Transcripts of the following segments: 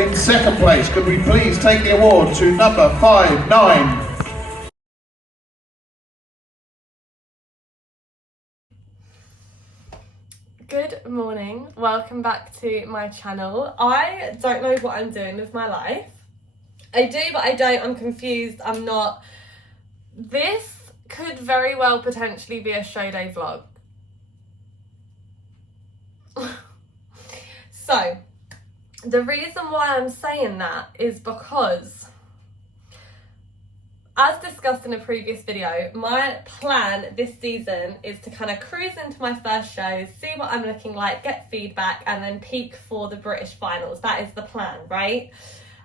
In second place, could we please take the award to number 59? Good morning, welcome back to my channel. I don't know what I'm doing with my life. I do, but I don't. I'm confused. I'm not. This could very well potentially be a show day vlog. So, the reason why I'm saying that is because, as discussed in a previous video, my plan this season is to kind of cruise into my first shows, see what I'm looking like, get feedback, and then peak for the British finals. That is the plan, right?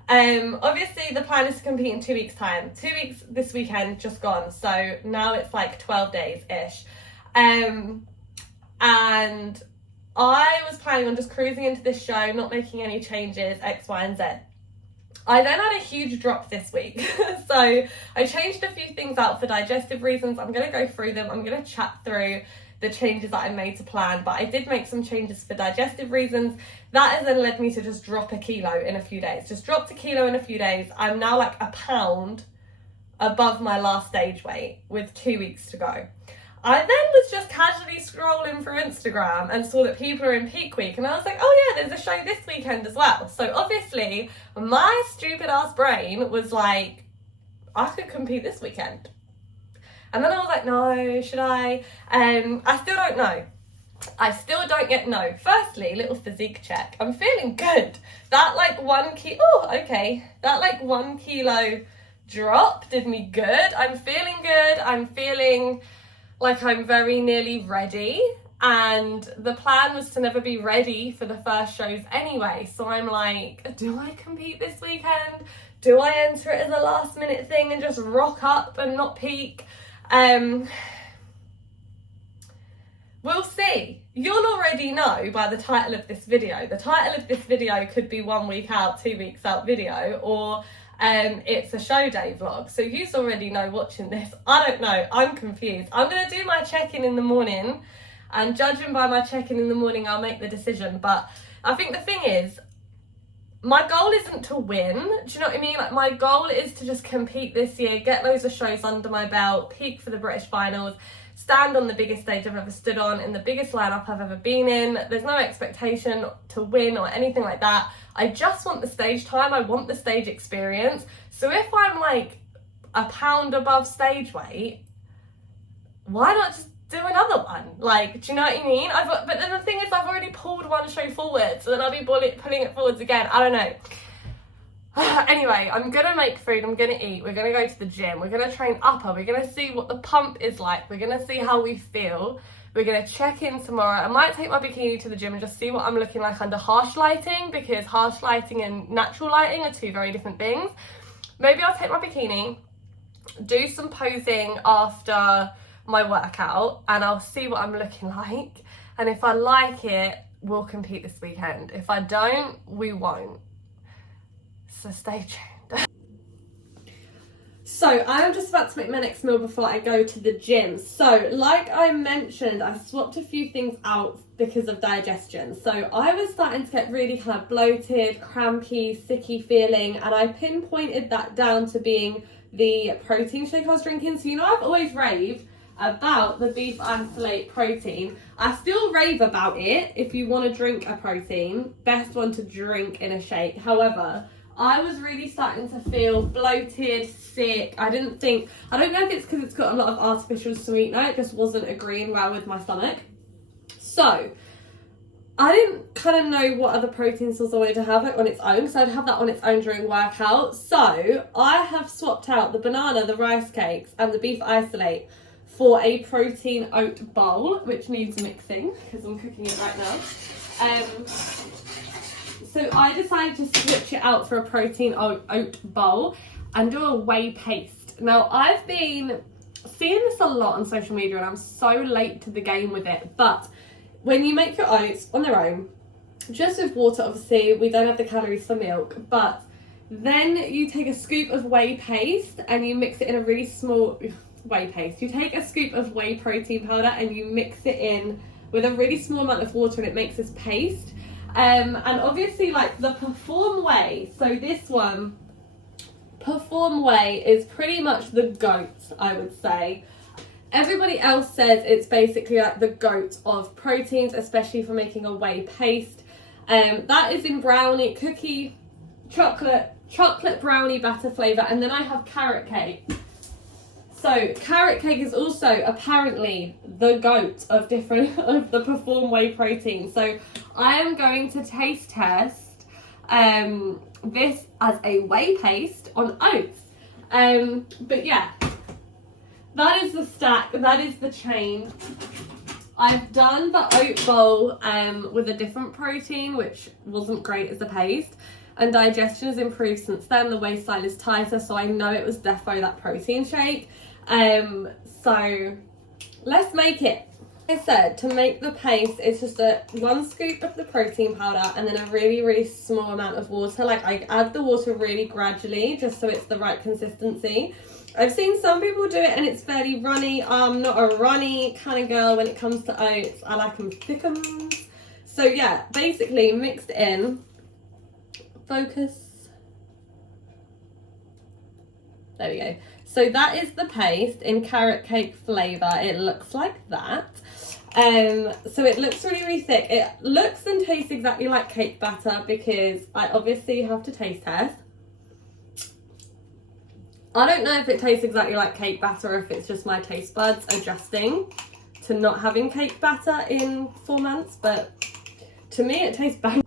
Obviously the plan is to compete in 2 weeks time. 2 weeks this weekend just gone, so now it's like 12 days ish. And I was planning on just cruising into this show, not making any changes, X, Y, and Z. I then had a huge drop this week. So I changed a few things out for digestive reasons. I'm going to go through them. I'm going to chat through the changes that I made to plan, but I did make some changes for digestive reasons. That has then led me to just drop a kilo in a few days. Just dropped a kilo in a few days. I'm now like a pound above my last stage weight with 2 weeks to go. I then was just casually scrolling through Instagram and saw that people are in peak week, and I was like, oh yeah, there's a show this weekend as well. So obviously my stupid ass brain was like, I could compete this weekend. And then I was like, no, should I? I still don't know. I still don't yet know. Firstly, little physique check. I'm feeling good. That like 1 kilo, that like 1 kilo drop did me good. I'm feeling good. I'm feeling like I'm very nearly ready, and the plan was to never be ready for the first shows anyway. So I'm like, do I compete this weekend? Do I enter it as a last minute thing and just rock up and not peak? We'll see. You'll already know by the title of this video. The title of this video could be 1 week out, 2 weeks out video, or it's a show day vlog. So you already know watching this. I don't know. I'm confused. I'm going to do my check-in in the morning, and judging by my check-in in the morning, I'll make the decision. But I think the thing is, my goal isn't to win. Do you know what I mean? Like, my goal is to just compete this year, get loads of shows under my belt, peak for the British finals, stand on the biggest stage I've ever stood on, in the biggest lineup I've ever been in. There's no expectation to win or anything like that. I just want the stage time. I want the stage experience. So if I'm like a pound above stage weight, why not just do another one? Like, do you know what I mean? But then the thing is, I've already pulled one show forward, so then I'll be pulling it forwards again. I don't know. Anyway, I'm gonna make food, I'm gonna eat, we're gonna go to the gym, we're gonna train upper, we're gonna see what the pump is like, we're gonna see how we feel, we're gonna check in tomorrow. I might take my bikini to the gym and just see what I'm looking like under harsh lighting, because harsh lighting and natural lighting are two very different things. Maybe I'll take my bikini, do some posing after my workout, and I'll see what I'm looking like, and if I like it, we'll compete this weekend. If I don't, we won't. So stay tuned. So I am just about to make my next meal before I go to the gym. So like I mentioned, I swapped a few things out because of digestion. So I was starting to get really kind of bloated, crampy, sicky feeling, and I pinpointed that down to being the protein shake I was drinking. So you know, I've always raved about the beef isolate protein. I still rave about it. If you want to drink a protein, best one to drink in a shake. However, I was really starting to feel bloated, sick. I don't know if it's because it's got a lot of artificial sweetener. It just wasn't agreeing well with my stomach. So I didn't kind of know what other protein source I wanted to have it on its own, so I'd have that on its own during workout. So I have swapped out the banana, the rice cakes, and the beef isolate for a protein oat bowl, which needs mixing because I'm cooking it right now. So I decided to switch it out for a protein oat bowl and do a whey paste. Now, I've been seeing this a lot on social media, and I'm so late to the game with it, but when you make your oats on their own, just with water, obviously, we don't have the calories for milk, but then you take a scoop of whey paste and you mix it in a really small whey paste. You take a scoop of whey protein powder and you mix it in with a really small amount of water, and it makes this paste. And obviously like the Perform Whey, so this one, Perform Whey, is pretty much the GOAT, I would say. Everybody else says it's basically like the GOAT of proteins, especially for making a whey paste. That is in brownie, cookie, chocolate brownie batter flavour, and then I have carrot cake. So carrot cake is also apparently the GOAT of the Perform Whey protein. So I am going to taste test this as a whey paste on oats. But yeah, that is the stack, that is the chain. I've done the oat bowl with a different protein, which wasn't great as a paste, and digestion has improved since then. The waistline is tighter, so I know it was defo that protein shake. So let's make it. Like I said, to make the paste, it's just one scoop of the protein powder and then a really, really small amount of water. Like I add the water really gradually, just so it's the right consistency. I've seen some people do it and it's fairly runny. I'm not a runny kind of girl when it comes to oats. I like them thickums. So yeah, basically mixed in. Focus. There we go. So that is the paste in carrot cake flavour. It looks like that. So it looks really, really thick. It looks and tastes exactly like cake batter because I obviously have to taste test. I don't know if it tastes exactly like cake batter or if it's just my taste buds adjusting to not having cake batter in 4 months, but to me it tastes bang.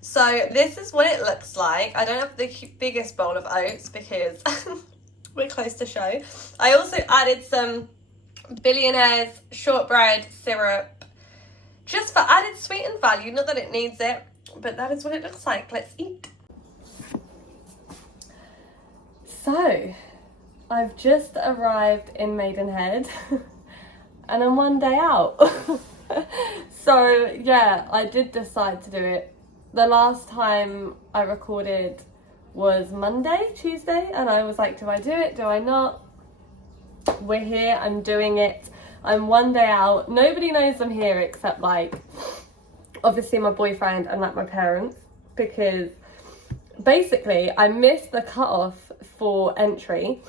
So this is what it looks like. I don't have the biggest bowl of oats because we're close to show. I also added some Billionaire's shortbread syrup just for added sweet and value. Not that it needs it, but that is what it looks like. Let's eat. So I've just arrived in Maidenhead and I'm 1 day out. So yeah, I did decide to do it. The last time I recorded was Tuesday, and I was like, do I do it? Do I not? We're here, I'm doing it. I'm 1 day out. Nobody knows I'm here except like, obviously my boyfriend and like my parents, because basically I missed the cutoff for entry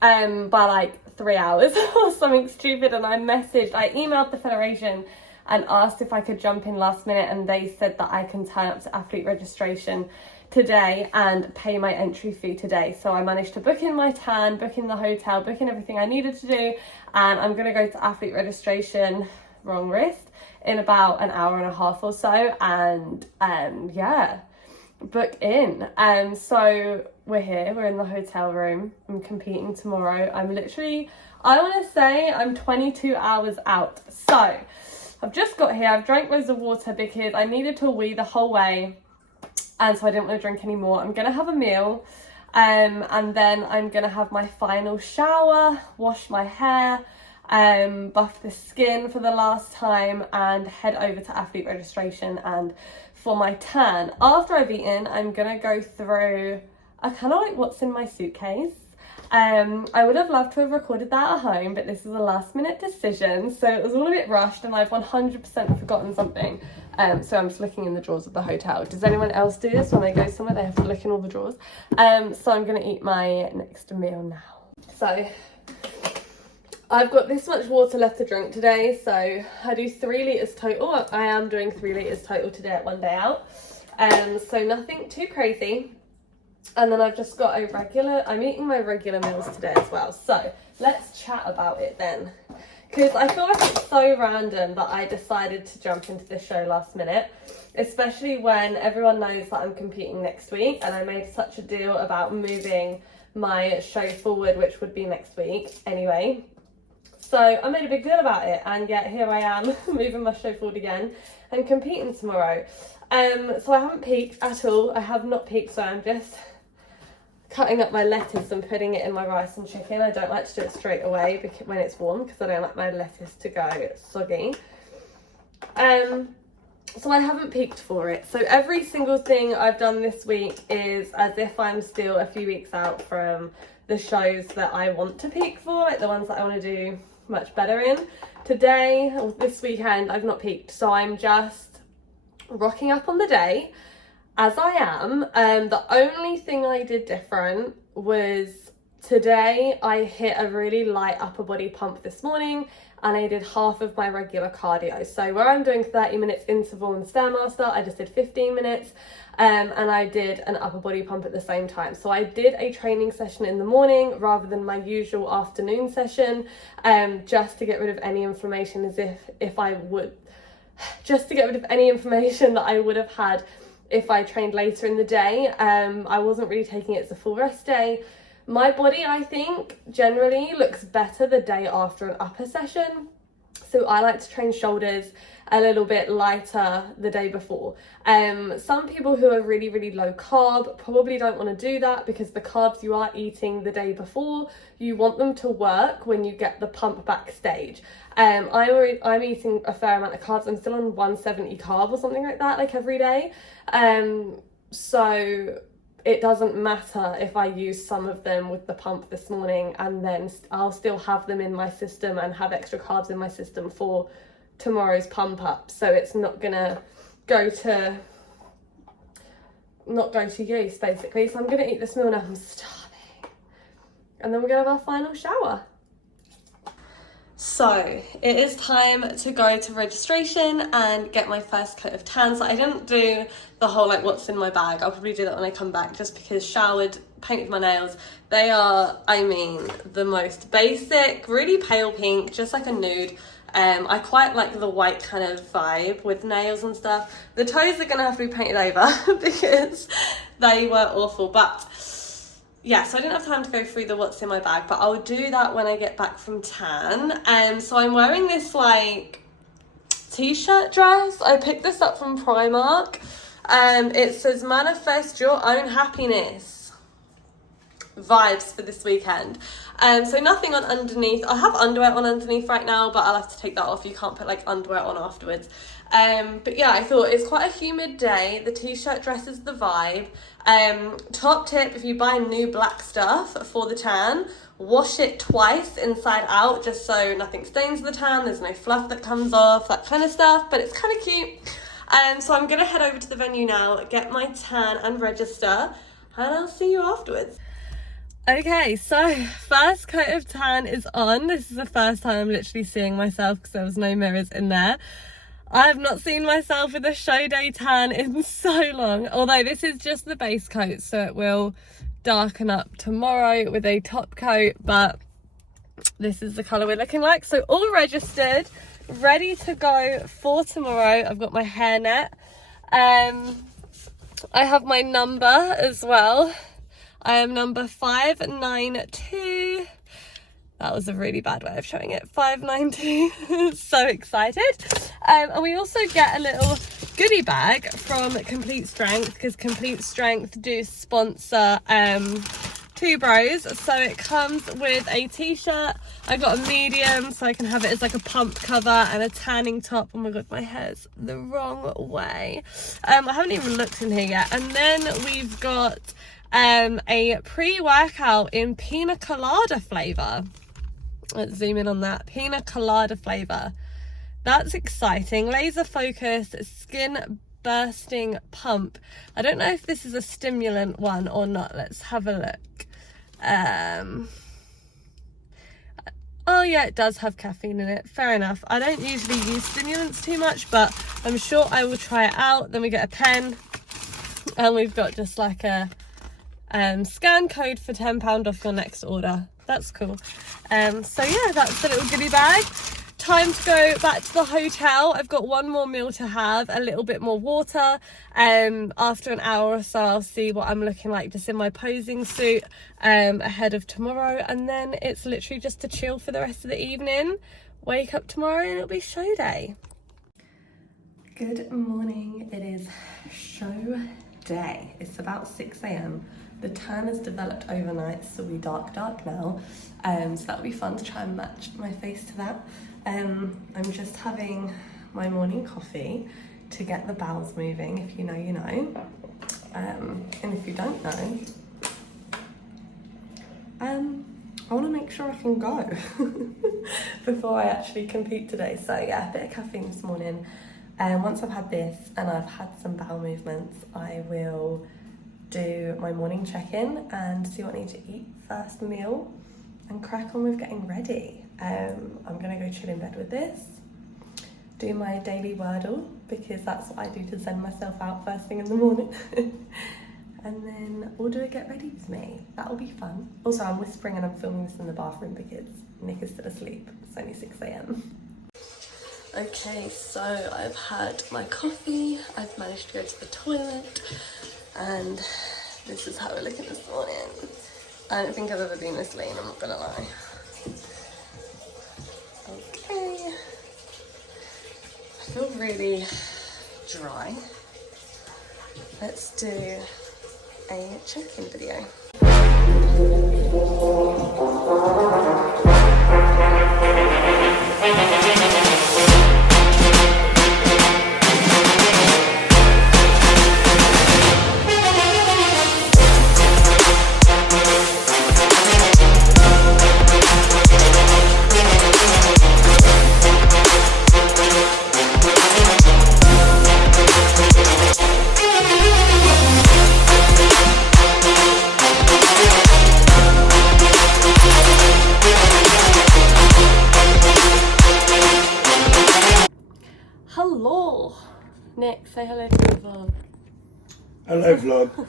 by like 3 hours or something stupid, and I emailed the federation and asked if I could jump in last minute, and they said that I can turn up to athlete registration today and pay my entry fee today. So I managed to book in my tan, book in the hotel, book in everything I needed to do, and I'm gonna go to athlete registration, wrong wrist, in about an hour and a half or so, and yeah, book in. So we're here, we're in the hotel room, I'm competing tomorrow. I want to say I'm 22 hours out. So I've just got here, I've drank loads of water because I needed to wee the whole way, and so I didn't want to drink any more. I'm going to have a meal, and then I'm going to have my final shower, wash my hair, buff the skin for the last time, and head over to athlete registration and for my tan. After I've eaten, I'm going to go through kind of like what's in my suitcase. I would have loved to have recorded that at home, but this is a last minute decision, so it was all a bit rushed and I've 100% forgotten something. So I'm just looking in the drawers of the hotel. Does anyone else do this when they go somewhere? They have to look in all the drawers. So I'm going to eat my next meal now. So I've got this much water left to drink today, so I do 3 litres total. I am doing 3 litres total today at 1 day out. So nothing too crazy. And then I've just got I'm eating my regular meals today as well. So let's chat about it then. Because I feel like it's so random that I decided to jump into this show last minute, especially when everyone knows that I'm competing next week, and I made such a deal about moving my show forward, which would be next week anyway. So I made a big deal about it, and yet here I am moving my show forward again and competing tomorrow. So I haven't peaked at all. I have not peaked, so I'm just cutting up my lettuce and putting it in my rice and chicken. I don't like to do it straight away when it's warm because I don't like my lettuce to go soggy. so I haven't peaked for it. So every single thing I've done this week is as if I'm still a few weeks out from the shows that I want to peak for, like the ones that I want to do much better in. Today, or this weekend, I've not peaked, so I'm just rocking up on the day as I am. The only thing I did different was today I hit a really light upper body pump this morning, and I did half of my regular cardio. So where I'm doing 30 minutes interval and Stairmaster, I just did 15 minutes, and I did an upper body pump at the same time. So I did a training session in the morning rather than my usual afternoon session, just to get rid of any inflammation, just to get rid of any information that I would have had if I trained later in the day. I wasn't really taking it as a full rest day. My body, I think, generally looks better the day after an upper session. So I like to train shoulders a little bit lighter the day before. Some people who are really, really low carb probably don't want to do that, because the carbs you are eating the day before, you want them to work when you get the pump backstage. I'm eating a fair amount of carbs. I'm still on 170 carb or something like that, like every day. So it doesn't matter if I use some of them with the pump this morning, and then I'll still have them in my system and have extra carbs in my system for tomorrow's pump up. So it's not gonna go to use, basically. So I'm gonna eat this meal now. I'm starving, and then we're gonna have our final shower. So it is time to go to registration and get my first coat of tan. So I didn't do the whole like what's in my bag. I'll probably do that when I come back, just because showered, painted my nails. They are, I mean, the most basic, really pale pink, just like a nude. I quite like the white kind of vibe with nails and stuff. The toes are gonna have to be painted over because they were awful, but yeah, so I didn't have time to go through the what's in my bag, but I'll do that when I get back from tan. So I'm wearing this like t-shirt dress. I picked this up from Primark. It says manifest your own happiness vibes for this weekend. So nothing on underneath. I have underwear on underneath right now, but I'll have to take that off. You can't put like underwear on afterwards. But yeah, I thought it's quite a humid day. The t-shirt dress is the vibe. Top tip, if you buy new black stuff for the tan, wash it twice inside out, just so nothing stains the tan, there's no fluff that comes off, that kind of stuff, but it's kind of cute. So I'm gonna head over to the venue now, get my tan and register, and I'll see you afterwards. Okay, so first coat of tan is on. This is the first time I'm literally seeing myself because there was no mirrors in there. I have not seen myself with a show day tan in so long, although this is just the base coat, so it will darken up tomorrow with a top coat, but this is the colour we're looking like. So all registered, ready to go for tomorrow. I've got my hairnet. I have my number as well. I am number 592. That was a really bad way of showing it. 592. So excited. And we also get a little goodie bag from Complete Strength, because Complete Strength do sponsor Two Bros. So it comes with a t-shirt. I got a medium so I can have it as like a pump cover, and a tanning top. Oh my god, my hair's the wrong way. I haven't even looked in here yet. And then we've got a pre-workout in pina colada flavour. Let's zoom in on that. Pina colada flavour. That's exciting. Laser focus, skin bursting pump. I don't know if this is a stimulant one or not. Let's have a look. Oh yeah, it does have caffeine in it. Fair enough. I don't usually use stimulants too much, but I'm sure I will try it out. Then we get a pen, and we've got just like a scan code for £10 off your next order. That's cool. So yeah, that's the little goodie bag. Time to go back to the hotel. I've got one more meal to have, a little bit more water. After an hour or so, I'll see what I'm looking like just in my posing suit ahead of tomorrow. And then it's literally just to chill for the rest of the evening. Wake up tomorrow and it'll be show day. Good morning. It is show day. It's about 6 a.m. The tan has developed overnight, so we dark now. So that'll be fun to try and match my face to that. I'm just having my morning coffee. to get the bowels moving. If you know, you know. And if you don't know, I want to make sure I can go before I actually compete today. So yeah, a bit of caffeine this morning. And once I've had this and I've had some bowel movements, I will do my morning check-in and see what I need to eat first meal and crack on with getting ready. I'm gonna go chill in bed with this, do my daily Wordle, because that's what I do to send myself out first thing in the morning. And then we'll do a get ready with me. That'll be fun. Also, I'm whispering and I'm filming this in the bathroom because Nick is still asleep. It's only 6 AM. Okay, so I've had my coffee, I've managed to go to the toilet, and this is how we're looking this morning. I don't think I've ever been this lean, I'm not gonna lie. Okay. I feel really dry. Let's do a check-in video. Hello! Nick, say hello to the vlog. Hello vlog.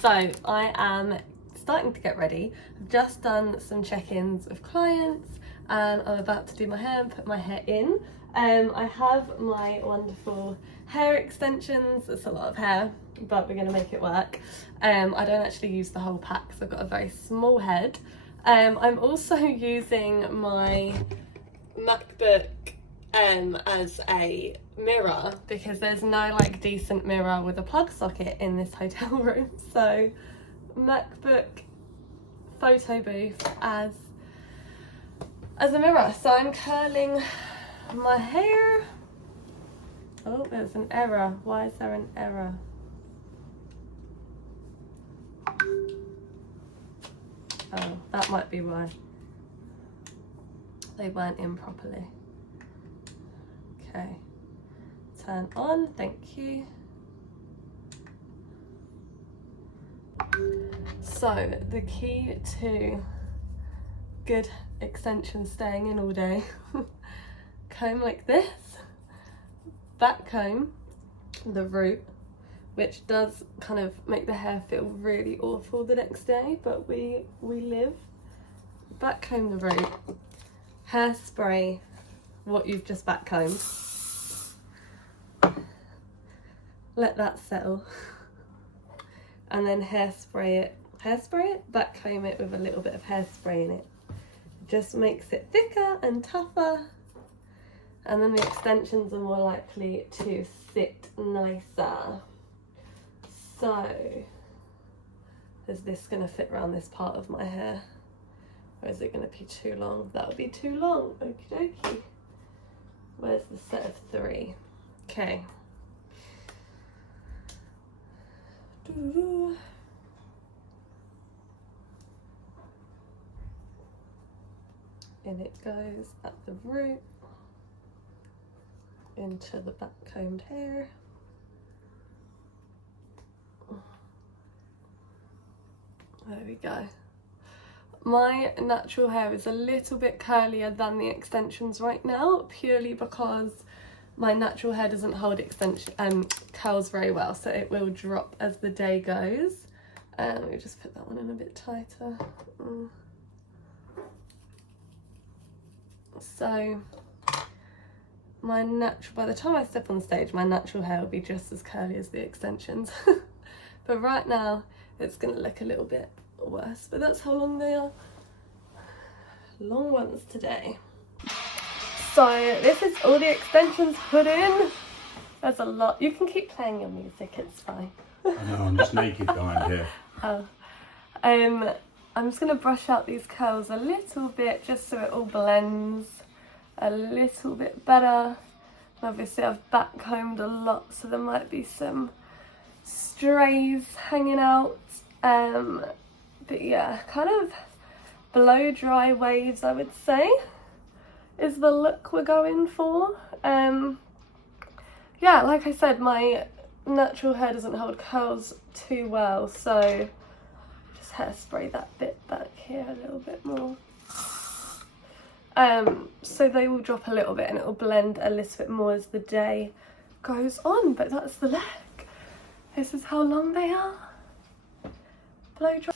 So, I am starting to get ready. I've just done some check-ins with clients and I'm about to do my hair and put my hair in. I have my wonderful hair extensions. It's a lot of hair, but we're going to make it work. I don't actually use the whole pack because I've got a very small head. I'm also using my MacBook as a mirror because there's no like decent mirror with a plug socket in this hotel room. So MacBook photo booth as a mirror. So I'm curling my hair. Oh, there's an error. Why is there an error? Oh, that might be why. They weren't in properly. Okay, turn on, thank you. So the key to good extensions staying in all day, comb like this, back comb, the root, which does kind of make the hair feel really awful the next day, but we live. Back comb the root, hairspray what you've just back combed, let that settle, and then hairspray it, back comb it with a little bit of hairspray in it. Just makes it thicker and tougher, and then the extensions are more likely to sit nicer. So is this going to fit around this part of my hair, or is it going to be too long? That would be too long. Okie dokie. Where's the set of 3? Okay. In it goes at the root, into the back combed hair. There we go. My natural hair is a little bit curlier than the extensions right now, purely because my natural hair doesn't hold curls very well, so it will drop as the day goes. Let me just put that one in a bit tighter. So by the time I step on stage, my natural hair will be just as curly as the extensions. But right now it's going to look a little bit worse, but that's how long they are. Long ones today. So this is all the extensions put in. There's a lot. You can keep playing your music, it's fine. I know, I'm just naked behind here. Oh. I'm just going to brush out these curls a little bit just so it all blends a little bit better. Obviously I've backcombed a lot, so there might be some strays hanging out. But yeah, kind of blow dry waves, I would say, is the look we're going for. Yeah, like I said, my natural hair doesn't hold curls too well, so just hairspray that bit back here a little bit more. So they will drop a little bit and it will blend a little bit more as the day goes on, but that's the look. This is how long they are. Blow dry.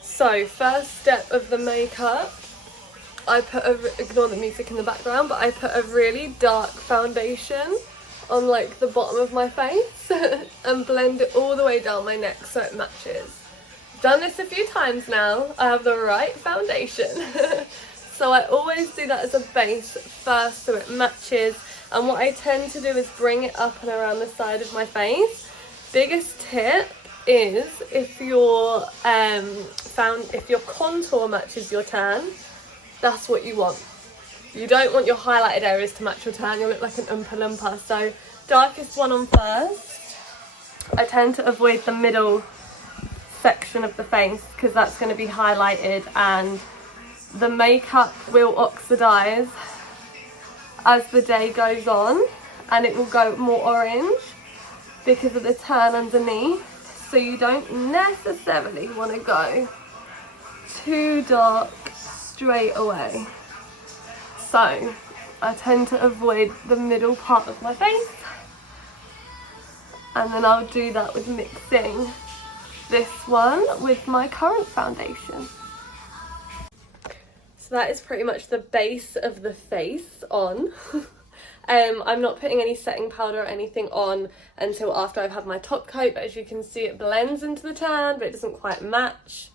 So first step of the makeup, I put ignore the music in the background, but I put a really dark foundation on like the bottom of my face and blend it all the way down my neck so it matches. Done this a few times now, I have the right foundation. So I always do that as a base first so it matches, and what I tend to do is bring it up and around the side of my face. Biggest tip is if your contour matches your tan, that's what you want. You don't want your highlighted areas to match your tan, you'll look like an Oompa Loompa. So darkest one on first. I tend to avoid the middle section of the face because that's going to be highlighted, and the makeup will oxidize as the day goes on and it will go more orange because of the tan underneath. So you don't necessarily want to go too dark straight away. So I tend to avoid the middle part of my face, and then I'll do that with mixing this one with my current foundation. So that is pretty much the base of the face on. I'm not putting any setting powder or anything on until after I've had my top coat, but as you can see it blends into the tan, but it doesn't quite match.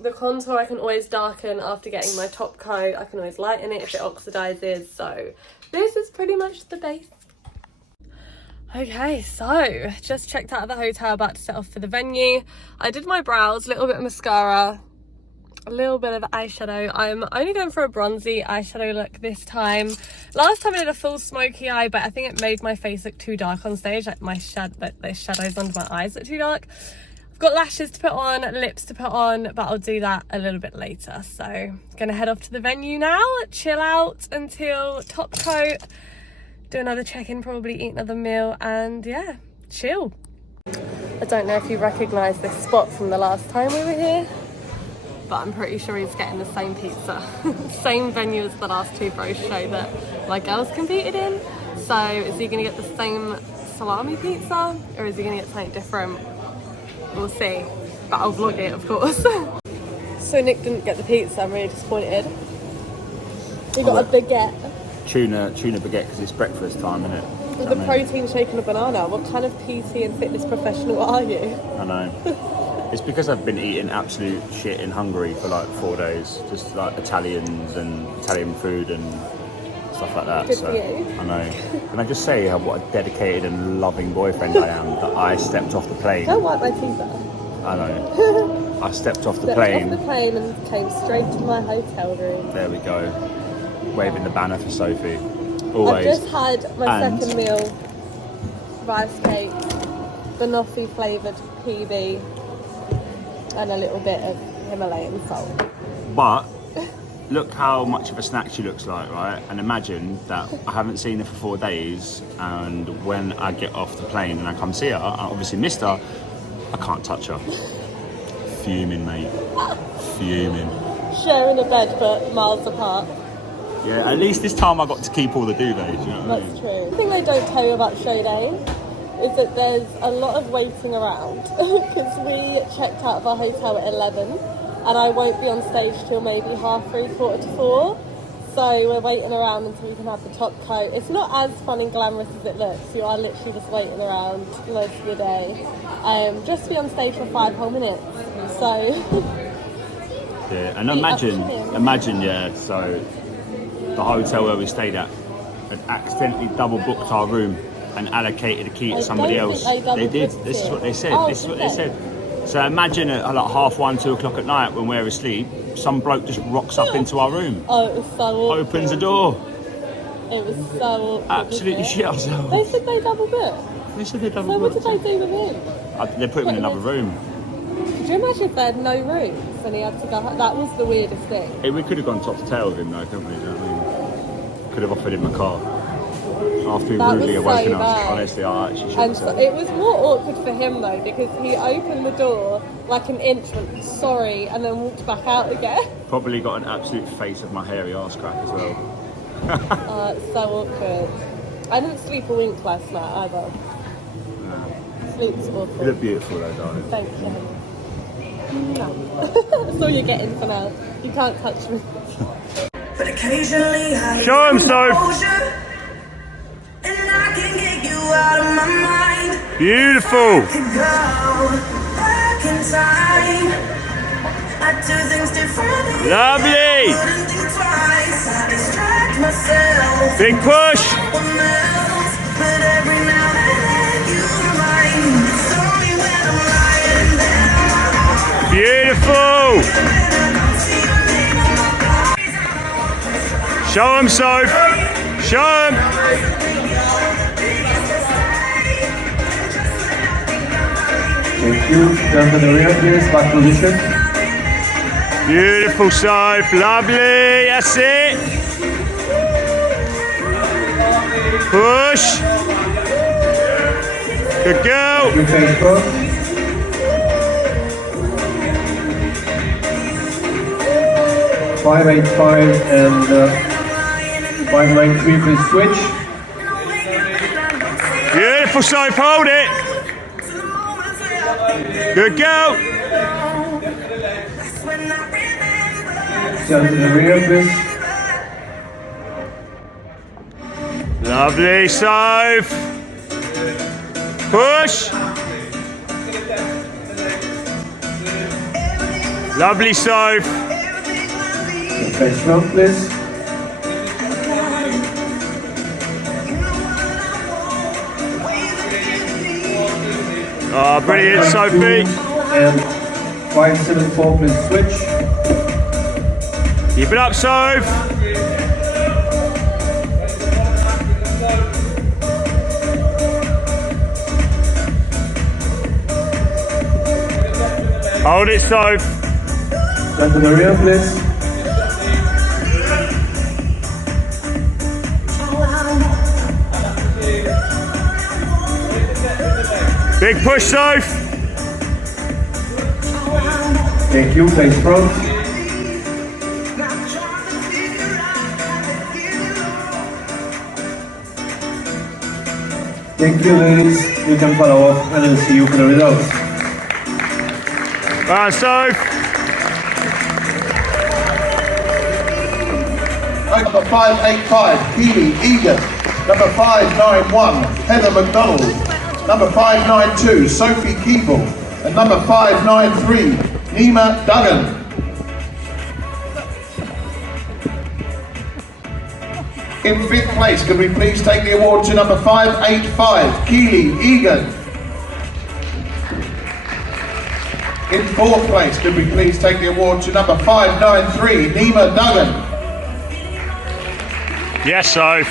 The contour I can always darken after getting my top coat. I can always lighten it if it oxidizes. So this is pretty much the base. Okay, so just checked out of the hotel, about to set off for the venue. I did my brows, a little bit of mascara, a little bit of eyeshadow. I'm only going for a bronzy eyeshadow look this time. Last time I did a full smoky eye, but I think it made my face look too dark on stage. Like the shadows under my eyes look too dark. I've got lashes to put on, lips to put on, but I'll do that a little bit later. So gonna head off to the venue now, chill out until top coat, do another check-in, probably eat another meal, and yeah, chill. I don't know if you recognise this spot from the last time we were here, but I'm pretty sure he's getting the same pizza. Same venue as the last two bros show that my girls competed in. So is he gonna get the same salami pizza, or is he gonna get something different? We'll see, but I'll vlog it, of course. So Nick didn't get the pizza, I'm really disappointed. He got a baguette. Tuna baguette, because it's breakfast time, isn't it? With a protein shake and a banana. What kind of PT and fitness professional are you? I know. It's because I've been eating absolute shit in Hungary for like 4 days. Just like Italians and Italian food and stuff like that. Good so for you. I know. Can I just say what a dedicated and loving boyfriend I am, that I stepped off the plane. Don't wipe my teeth out. I know. I stepped off the plane. Off the plane and came straight to my hotel room. There we go. Waving the banner for Sophie. Always. I've just had my second meal. Rice cake, banoffee flavoured PB, and a little bit of Himalayan salt. But look how much of a snack she looks like, right? And imagine that I haven't seen her for 4 days, and when I get off the plane and I come see her, I obviously missed her, I can't touch her. Fuming, mate. Fuming. Sharing a bed but miles apart. Yeah, at least this time I got to keep all the duvets, you know what I mean? That's true. The thing they don't tell you about show day is that there's a lot of waiting around, because we checked out of our hotel at 11 and I won't be on stage till maybe 3:30, 4:45. So we're waiting around until we can have the top coat. It's not as fun and glamorous as it looks. You are literally just waiting around most of the day. Just to be on stage for 5 whole minutes. So yeah, and imagine, yeah, so the hotel where we stayed at had accidentally double booked our room and allocated a key to somebody else. They did. This is what they said. Oh, this is what they said. So imagine at like 1:30, 2 o'clock at night when we're asleep, some bloke just rocks up into our room. Oh, it was so awful. Opens the door. It was so awkward. Absolutely shit ourselves. They said they double booked. They said they double So what booked. did they do with him? They put him in another room. Could you imagine if they had no rooms and he had to go? That was the weirdest thing. Hey, we could have gone top to tail with him though, couldn't we? Do you know what I mean? Could have offered him a car. After he That rudely was awoken so us. bad. Honestly, I actually should And have so, said. it was more awkward for him though because he opened the door like an inch, went sorry, and then walked back out again. Probably got an absolute face of my hairy arse crack as well. It's so awkward. I didn't sleep a wink last night either. Sleep's You awful. look beautiful though, darling. Thank you. No. That's all you're getting for now. You can't touch me. But occasionally I Show him, Soph. exposure, and I can get you out of my mind. Beautiful. Could go back in time. I do things differently. Lovely. Wouldn't think twice. I distract myself. Big push. Someone else, but every now and then you remind me. It's only when I'm lying down. Beautiful. Show him, Soph. Show him. Thank you. Turn to the rear, please. Back position. Beautiful, Soph. Lovely. That's it. Push. Good girl. You face front. 585 and 593, please switch. Beautiful, Soph. Hold it. Good girl. Turn to the rear, please. Lovely, Soph. Push. Lovely, Soph. Face front, please. Oh, brilliant, Sophie. And 574, please switch. Keep it up, Soph. Hold it, Soph. Turn to the rear, please. Big push, Soph. Thank you. Face front. Thank you, ladies. You can follow up and I'll see you for the results. Right, Soph. Number 585, Keely Egan. Number 591, Heather McDonald. Number 592, Sophie Keeble. And number 593, Nima Duggan. In 5th place, could we please take the award to number 585, Keely Egan. In 4th place, could we please take the award to number 593, Nima Duggan. Yes, Soph.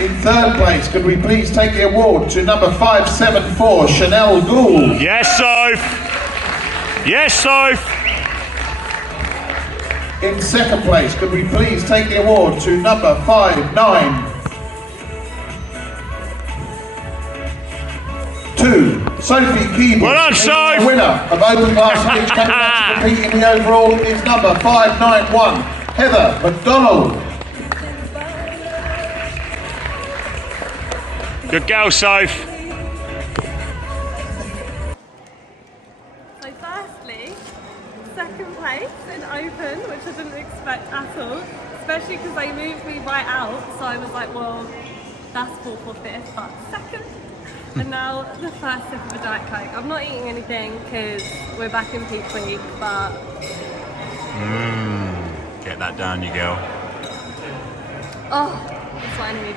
In 3rd place, could we please take the award to number 574, Chanel Gould. Yes, Soph. Yes, Soph. In 2nd place, could we please take the award to number 592, Sophie Keeble. Well done, And Soph. the winner of Open Glass Beach coming back to compete in the overall is number 591, Heather McDonald. Good girl, Soph. So firstly, 2nd place in Open, which I didn't expect at all, especially because they moved me right out, so I was like, well, that's 4th or 5th, but 2nd. And now the first sip of a Diet Coke. I'm not eating anything because we're back in peak week, but... Get that down, you girl. Oh, that's what I need.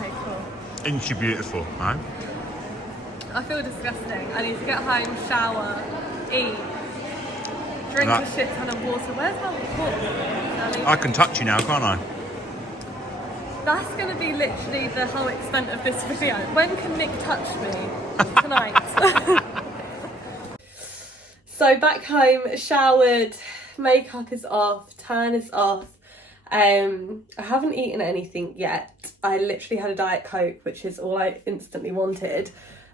Okay, cool. Isn't she beautiful, right? I feel disgusting. I need to get home, shower, eat, drink Right. a shit ton of water. Where's my water? I can touch you now, can't I? That's going to be literally the whole extent of this video. When can Nick touch me? Tonight. So back home, showered, makeup is off, tan is off. I haven't eaten anything yet. I literally had a Diet Coke, which is all I instantly wanted.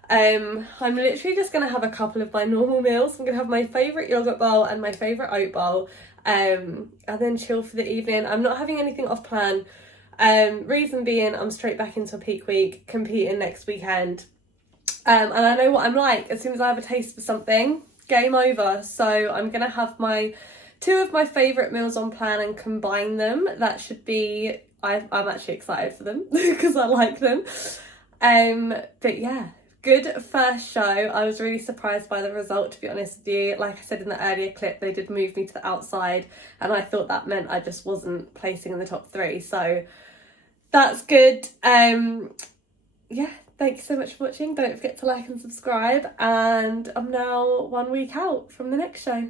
I'm literally just going to have a couple of my normal meals. I'm going to have my favourite yoghurt bowl and my favourite oat bowl, and then chill for the evening. I'm not having anything off plan. Reason being, I'm straight back into a peak week, competing next weekend. And I know what I'm like. As soon as I have a taste for something, game over. So I'm going to have two of my favourite meals on plan and combine them. That should be, I'm actually excited for them because I like them. But yeah, good first show. I was really surprised by the result, to be honest with you. Like I said in the earlier clip, they did move me to the outside, and I thought that meant I just wasn't placing in the top 3. So that's good. Yeah, thank you so much for watching. Don't forget to like and subscribe. And I'm now 1 week out from the next show.